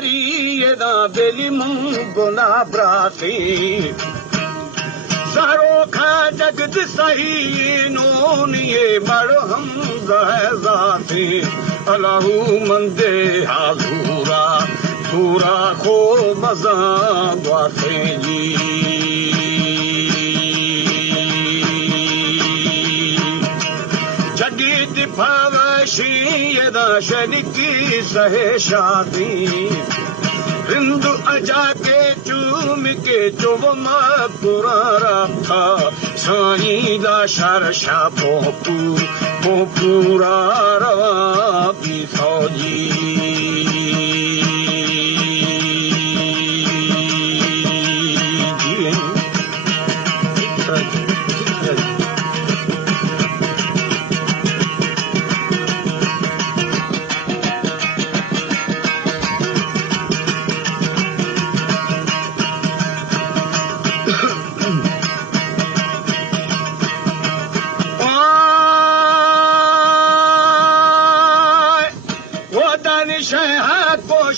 Sari da belim guna brati Saro kha jagd sahi non ye marham zati Allahu mande hazura Sura ko maza dwate ji Jagid bhavashi yada shaniki sahe shadi Hindu aja ke chum ke chuvma purara tha Sai da sharsha popurara ki fauji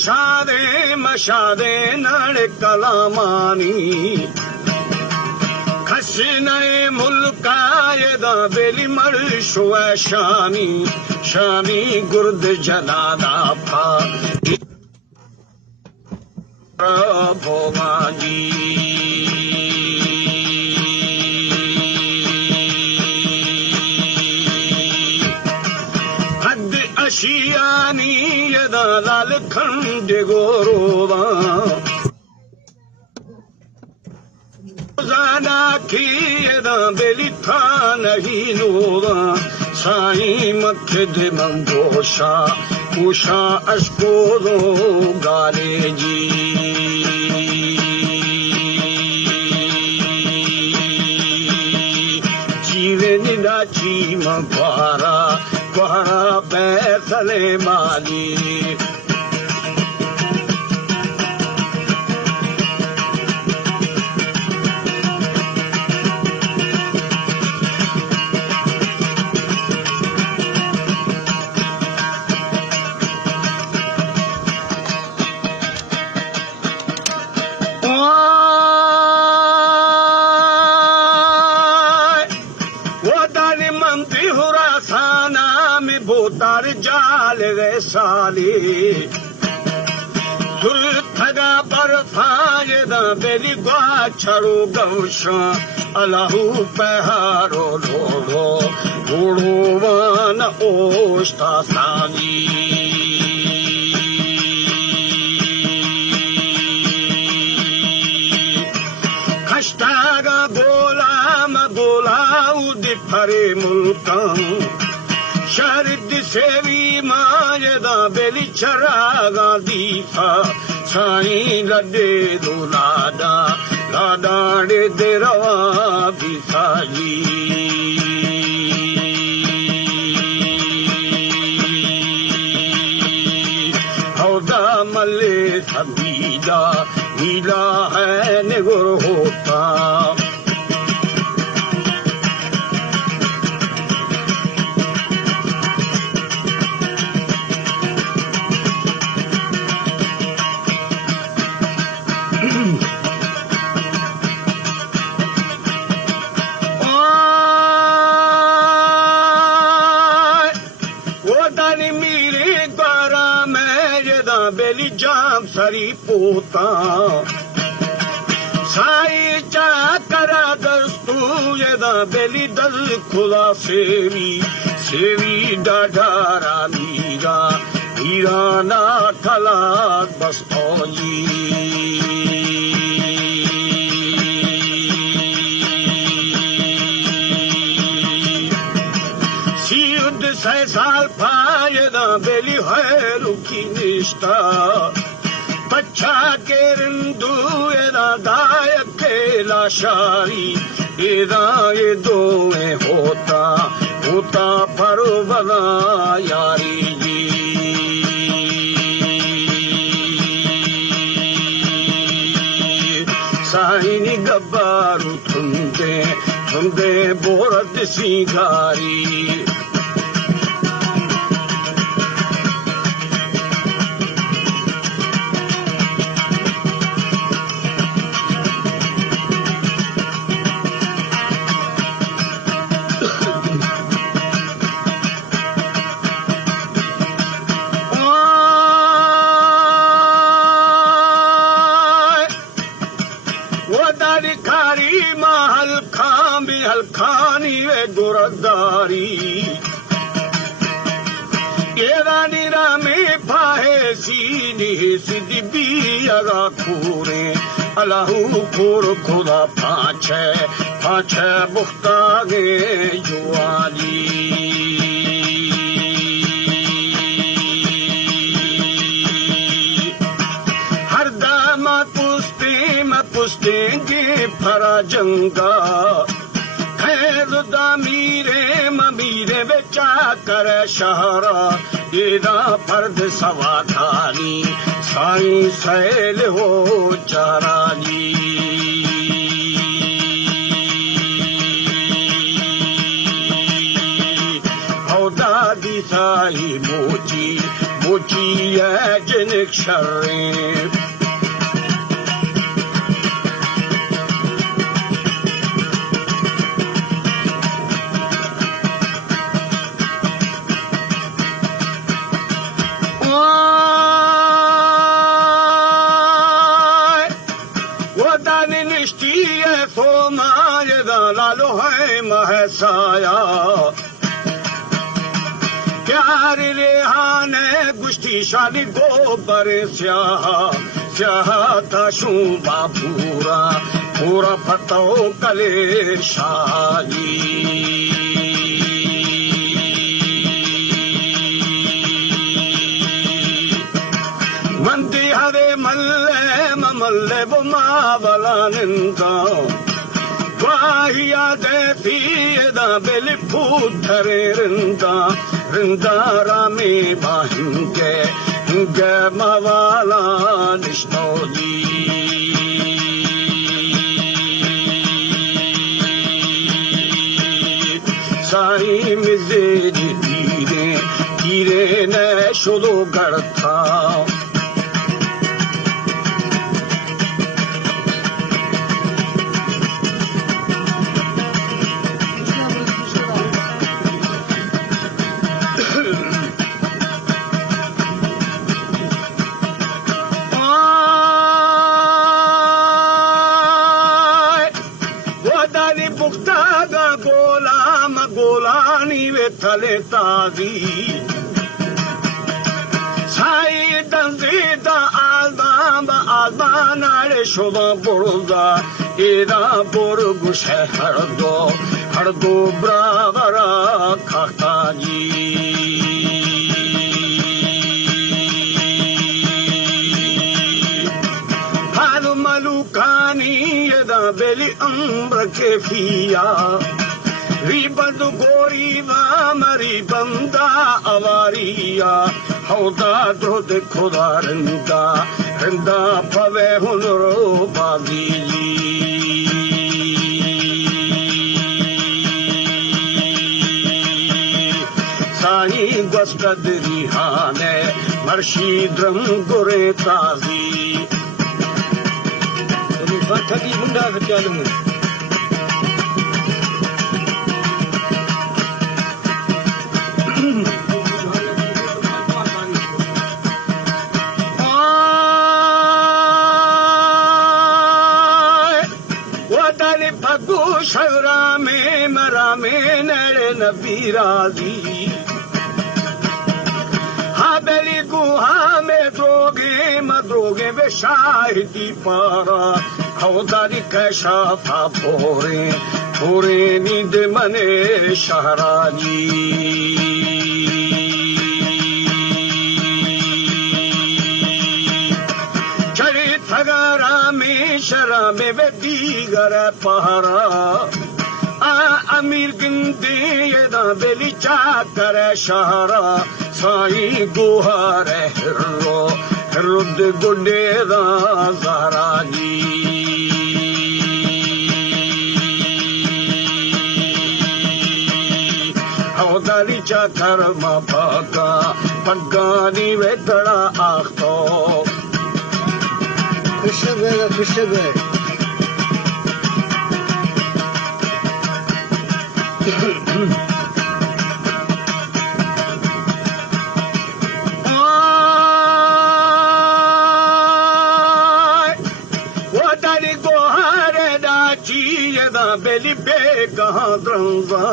Shade mashade nade kalamani Khasinae mulka da beli mar shwa shani Shani gurd janada pha Shiani yada lal khande gorova Zana ki yada belitha nahi nova Sai mathe de mangosha Usha ashkodo gale ji Jive nida chima para Para Bethale Mali Botar jal sali Turthaga barfa da beli gwa charo gausha Allahu peharo lolo Uruvan osta sani Khashtaga bola udi phare mulkam Sharid sevi majda beli charaga difa Sai lade do lada de derawa bisaji Hauda male sabida Mila hai negur hota Beli jam sari pota Sai chakara dastu yeda beli dal khula sevi dadara mira na thala bastoji Siud sai sal payeda beli hai ruki nishta Pacha kerindu eda daya kela shari Eda ye doe hota parvada yari ji Saini gabbaru tunde borat sigari Gurdari एरानीरा में फाहे सीनी सिद्धि बियागा खूरे अलाहू खूर खुदा फाछे बुख्तागे जुआली हर दामा पुस्तेंगे फरा जंगा खैरुदा मीरे ममीरे बेचा कर शहरा एदा फर्द सवा थानी साई सैल हो चारानी औदादी साई मोची है जिन शर्रे लालो है महसाया प्यार रेहाने गुश्ती शाली गोबर स्याह ताशू पूरा फतो कले शाली मंदी हरे मल्ले बुमावला निंदा वाहिया देती दा बेली फूटरे रिंदा रामे बाहिंगे मवाला निष्ठोली साई मिजेरी तीरे ने शुरू करता गोलानी वे थले ताजी साई दंजीदा आलदानारे शोभा बोलदा एदा बोरगु हर दो ब्रावरा खाताजी हाल मलुकानी एदा बेली अम्र के फिया रिबद गोरी मरी बंदा अवारिया हौदा द्रोद खुदा रिंदा पवे हुनरो बागी साई गस्कद रिहाने मर्शीद्रम गुरे ताजी बाथगी मुंडा चालू शरा में मरा में नरे नबी राजी हाबेली गुहा में द्रोगे वे शाहिदी पारा खौदारी कैशा था भोरे नींद मने शहराजी चढ़े थगारा में शराबे वे दीगर पहरा अमीर गिंदे यदा बेली चाकर शहरा साई गुहार रुद गुंडे ज़हराजी हौदारी चाकर मा पाका पगानी वे तड़ा आखतो खुशबे बेली बेगा द्रंजा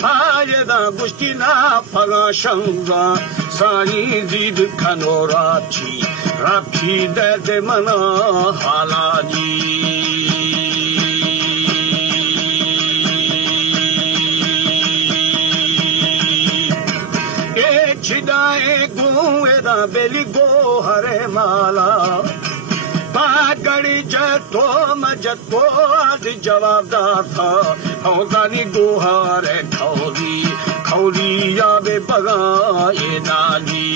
파에다 구스티나 파가 샹가 사이 지드 카노라치 라피 데데마나 할라지 चिदाए गुएदा बेली गोहरे माला पागड़ी जतो मजतो आज जवाबदार था हौदानी गोहरे खौरी खौरी याबे बगाए नाली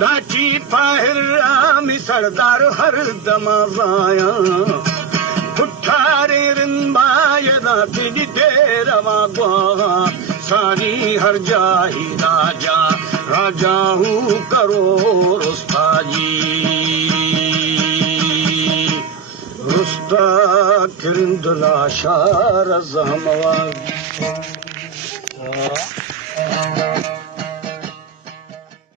नाची फाहिरा मी सरदार हर दमावाया उठारे रिंबायदा तिली तेरवा गुआ सारी हर जाही राजा राजा हूँ करो रुस्ताजी रुस्ता किरंदला शार जहमवा